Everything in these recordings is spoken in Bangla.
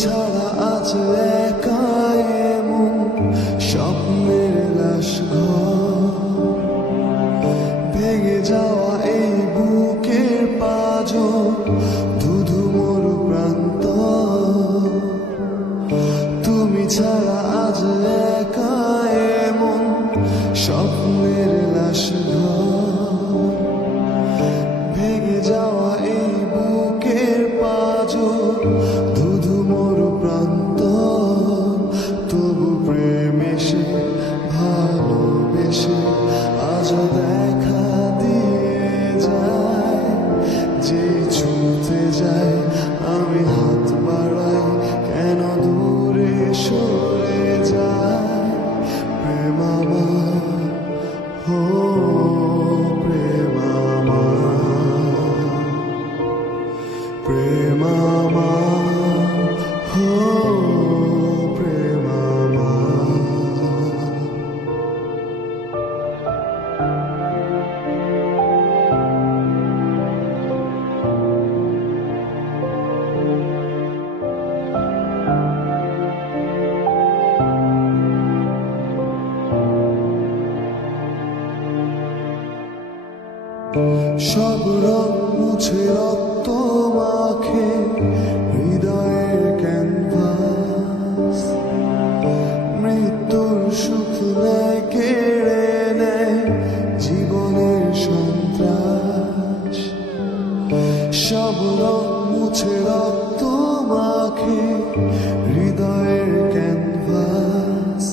ছাড়া আজ একা এমন স্বপ্নের লাশ ঘর, ভেঙে যাওয়া এই বুকের পাঁজর, ধুধু মরু প্রান্ত। তুমি ছাড়া আজ একা এমন স্বপ্নের লাশ ঘর, ভেঙে যাওয়া এই বুকের পাঁজর, ধুধু মরু প্রান্ত। তবু প্রেম এসে ভালোবেসে আজও দেখা দিয়ে যায়। যে ছুঁতে যায় আমি হাত বাড়াই, কেন দূরে সরে যায়। প্রেম আমার, হো প্রেম আমার, প্রেম আমার, হো প্রেম আমার। সব রং মুছে রক্ত মাখে হৃদয়ের ক্যানভাস, মৃত্যুর সুখ নেয় কেড়ে নেয় জীবনের সন্ত্রাস। সব রং মুছে রক্ত মাখে হৃদয়ের ক্যানভাস,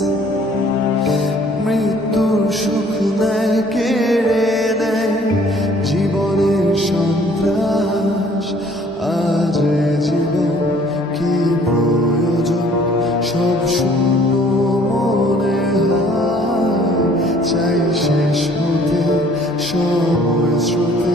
মৃত্যুর সুখ নেয় কেড়ে নেয় জীবনের সন্ত্রাস। আজ জীবন কি প্রয়োজন, সব শূন্য মনে হয়। চাই শেষ হতে সময় স্রোতে